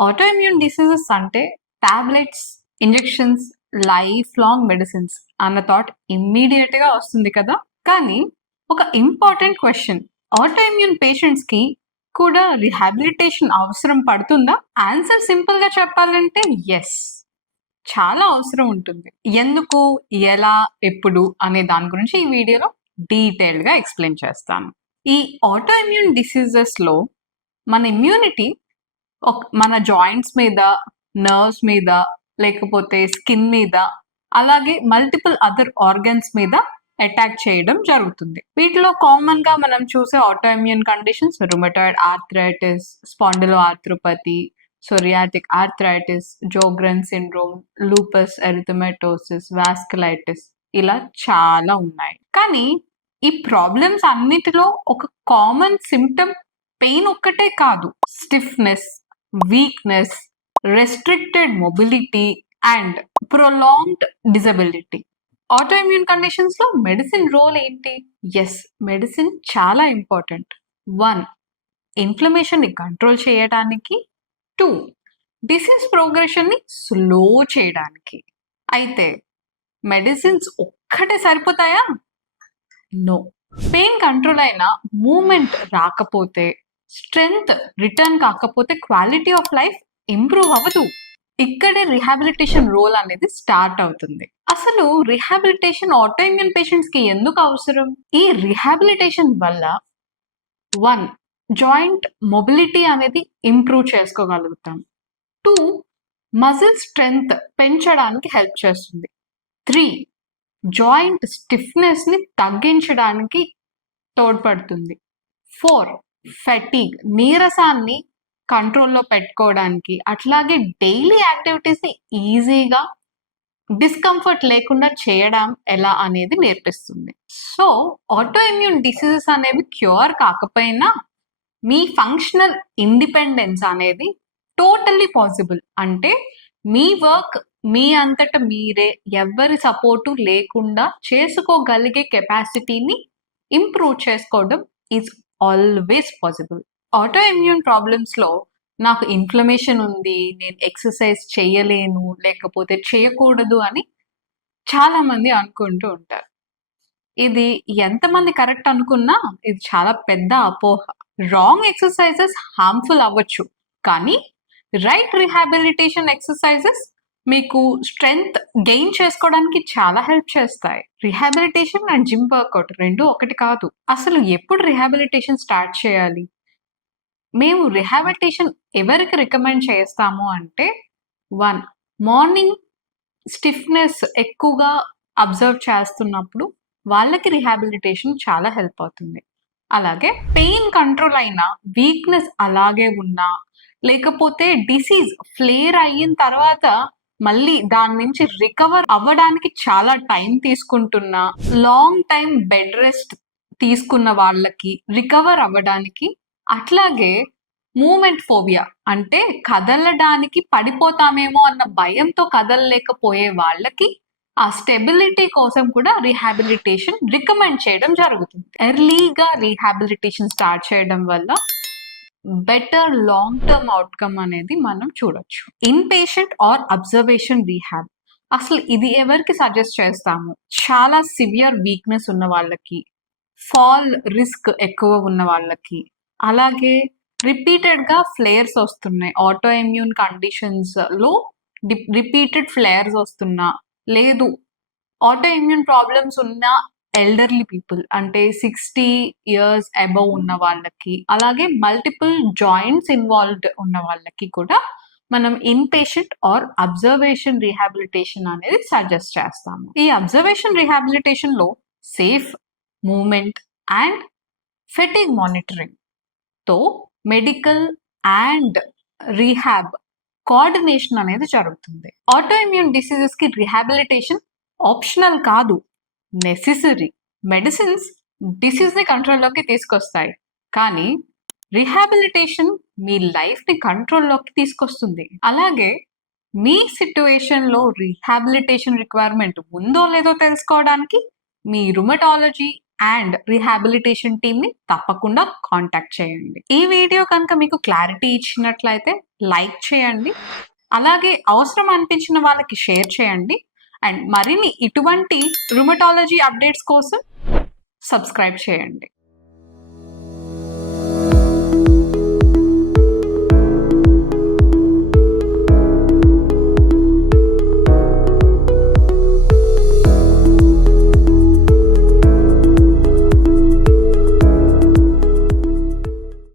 Autoimmune diseases అంటే tablets, injections, life long medicines అన్న thought immediate గా వస్తుంది కదా. కానీ ఒక ఇంపార్టెంట్ క్వశ్చన్, ఆటోఇమ్యూన్ పేషెంట్స్ కి కూడా రిహాబిలిటేషన్ అవసరం పడుతుందా? ఆన్సర్ సింపుల్ గా చెప్పాలంటే ఎస్, చాలా అవసరం ఉంటుంది. ఎందుకు, ఎలా, ఎప్పుడు అనే దాని గురించి ఈ వీడియోలో డీటెయిల్డ్ గా ఎక్స్ప్లెయిన్ చేస్తాను. ఈ ఆటోఇమ్యూన్ డిసీజెస్ లో మన ఇమ్యూనిటీ మన జాయింట్స్ మీద, నర్వ్స్ మీద, లేకపోతే స్కిన్ మీద, అలాగే మల్టిపుల్ అదర్ ఆర్గన్స్ మీద అటాక్ చేయడం జరుగుతుంది. వీటిలో కామన్ గా మనం చూసే autoimmune conditions rheumatoid arthritis, spondyloarthropathy, psoriatic arthritis, Sjogren syndrome, lupus erythematosus, vasculitis, ఇలా చాలా ఉన్నాయి. కానీ ఈ ప్రాబ్లమ్స్ అన్నిటిలో ఒక కామన్ సిమ్టమ్ పెయిన్ ఒక్కటే కాదు, stiffness, weakness, restricted mobility and prolonged disability. Autoimmune conditions లో మెడిసిన్ రోల్ ఏంటి? ఎస్, మెడిసిన్ చాలా ఇంపార్టెంట్. 1, ఇన్ఫ్లమేషన్ ని కంట్రోల్ చేయడానికి. 2, డిసీజ్ ప్రోగ్రెషన్ ని స్లో చేయడానికి. అయితే మెడిసిన్స్ ఒక్కటే సరిపోతాయా? నో. పెయిన్ కంట్రోల్ అయినా మూమెంట్ రాకపోతే, స్ట్రెంగ్త్ రిటర్న్ కాకపోతే క్వాలిటీ ఆఫ్ లైఫ్ ఇంప్రూవ్ అవ్వదు. ఇక్కడే రిహాబిలిటేషన్ రోల్ అనేది స్టార్ట్ అవుతుంది. అసలు రిహాబిలిటేషన్ ఆటోఇమ్యూన్ పేషెంట్స్ కి ఎందుకు అవసరం? ఈ రిహాబిలిటేషన్ వల్ల 1, జాయింట్ మొబిలిటీ అనేది ఇంప్రూవ్ చేసుకోగలుగుతాం. 2, మజిల్ స్ట్రెంగ్త్ పెంచడానికి హెల్ప్ చేస్తుంది. 3, జాయింట్ స్టిఫ్నెస్ ని తగ్గించడానికి తోడ్పడుతుంది. 4, ఫెటీగ్ నీరసాన్ని కంట్రోల్లో పెట్టుకోవడానికి, అట్లాగే డైలీ యాక్టివిటీస్ ని ఈజీగా డిస్కంఫర్ట్ లేకుండా చేయడం ఎలా అనేది నేర్పిస్తుంది. సో ఆటోఇమ్యూన్ డిసీజెస్ అనేవి క్యూర్ కాకపోయినా మీ ఫంక్షనల్ ఇండిపెండెన్స్ అనేది టోటల్లీ పాసిబుల్. అంటే మీ వర్క్ మీ అంతట మీరే ఎవరి సపోర్టు లేకుండా చేసుకోగలిగే కెపాసిటీని ఇంప్రూవ్ చేసుకోవడం is always possible. Autoimmune problems లో నాకు ఇన్ఫ్లమేషన్ ఉంది, నేను ఎక్సర్సైజ్ చేయలేను, లేకపోతే చేయకూడదు అని చాలా మంది అనుకుంటూ ఉంటారు. ఇది ఎంతమంది కరెక్ట్ అనుకున్నా ఇది చాలా పెద్ద అపోహ. రాంగ్ ఎక్సర్సైజెస్ హార్మ్ఫుల్ అవ్వచ్చు, కానీ రైట్ రిహాబిలిటేషన్ ఎక్సర్సైజెస్ మీకు స్ట్రెంగ్త్ గెయిన్ చేసుకోవడానికి చాలా హెల్ప్ చేస్తాయి. రిహాబిలిటేషన్ అండ్ జిమ్ వర్కౌట్ రెండు ఒకటి కాదు. అసలు ఎప్పుడు రిహాబిలిటేషన్ స్టార్ట్ చేయాలి? మేము రిహాబిలిటేషన్ ఎవరికి రికమెండ్ చేస్తాము అంటే, 1, మార్నింగ్ స్టిఫ్నెస్ ఎక్కువగా అబ్జర్వ్ చేస్తున్నప్పుడు వాళ్ళకి రిహాబిలిటేషన్ చాలా హెల్ప్ అవుతుంది. అలాగే పెయిన్ కంట్రోల్ అయినా, వీక్నెస్ అలాగే ఉన్నా, లేకపోతే డిసీజ్ ఫ్లేర్ అయిన తర్వాత మళ్ళీ దాని నుంచి రికవర్ అవ్వడానికి చాలా టైం తీసుకుంటున్నా, లాంగ్ టైం బెడ్ రెస్ట్ తీసుకున్న వాళ్ళకి రికవర్ అవ్వడానికి, అట్లాగే మూమెంట్ ఫోబియా అంటే కదలడానికి పడిపోతామేమో అన్న భయంతో కదలలేకపోయే వాళ్ళకి ఆ స్టెబిలిటీ కోసం కూడా రిహాబిలిటేషన్ రికమెండ్ చేయడం జరుగుతుంది. ఎర్లీగా రిహాబిలిటేషన్ స్టార్ట్ చేయడం వల్ల బెటర్ లాంగ్ టర్మ్ అవుట్కమ్ అనేది మనం చూడొచ్చు. In patient or observation rehab, అసలు ఇది ఎవరికి సజెస్ట్ చేస్తాము? చాలా సివియర్ వీక్నెస్ ఉన్న వాళ్ళకి, ఫాల్ రిస్క్ ఎక్కువ ఉన్న వాళ్ళకి, అలాగే రిపీటెడ్ గా ఫ్లేయర్స్ వస్తున్నాయి, ఆటోఇమ్యూన్ కండిషన్స్ లో రిపీటెడ్ ఫ్లేయర్స్ వస్తున్నా, లేదు ఆటోఇమ్యూన్ ప్రాబ్లమ్స్ ఉన్న ఎల్డర్లీ పీపుల్ అంటే 60 years అబవ్ ఉన్న వాళ్ళకి, అలాగే మల్టిపుల్ జాయింట్స్ ఇన్వాల్వ్డ్ ఉన్న వాళ్ళకి కూడా మనం in patient or observation rehabilitation అనేది సజెస్ట్ చేస్తాము. ఈ అబ్జర్వేషన్ రీహాబిలిటేషన్ లో safe movement and fatigue monitoring తో మెడికల్ అండ్ రీహాబ్ కోఆర్డినేషన్ అనేది జరుగుతుంది. ఆటోఇమ్యూన్ డిసీజెస్ కి రిహాబిలిటేషన్ ఆప్షనల్ కాదు, నెసెసరీ. మెడిసిన్స్ డిసీజ్ ని కంట్రోల్లోకి తీసుకొస్తాయి, కానీ రిహాబిలిటేషన్ మీ లైఫ్ ని కంట్రోల్లోకి తీసుకొస్తుంది. అలాగే మీ సిట్యుయేషన్ లో రిహాబిలిటేషన్ రిక్వైర్మెంట్ ఉందో లేదో తెలుసుకోవడానికి మీ రుమటాలజీ అండ్ రీహాబిలిటేషన్ టీమ్ ని తప్పకుండా కాంటాక్ట్ చేయండి. ఈ వీడియో కనుక మీకు క్లారిటీ ఇచ్చినట్లయితే లైక్ చేయండి, అలాగే అవసరం అనిపించిన వాళ్ళకి షేర్ చేయండి. అండ్ మరిన్ని ఇటువంటి రుమటాలజీ అప్డేట్స్ కోసం సబ్స్క్రైబ్ చేయండి.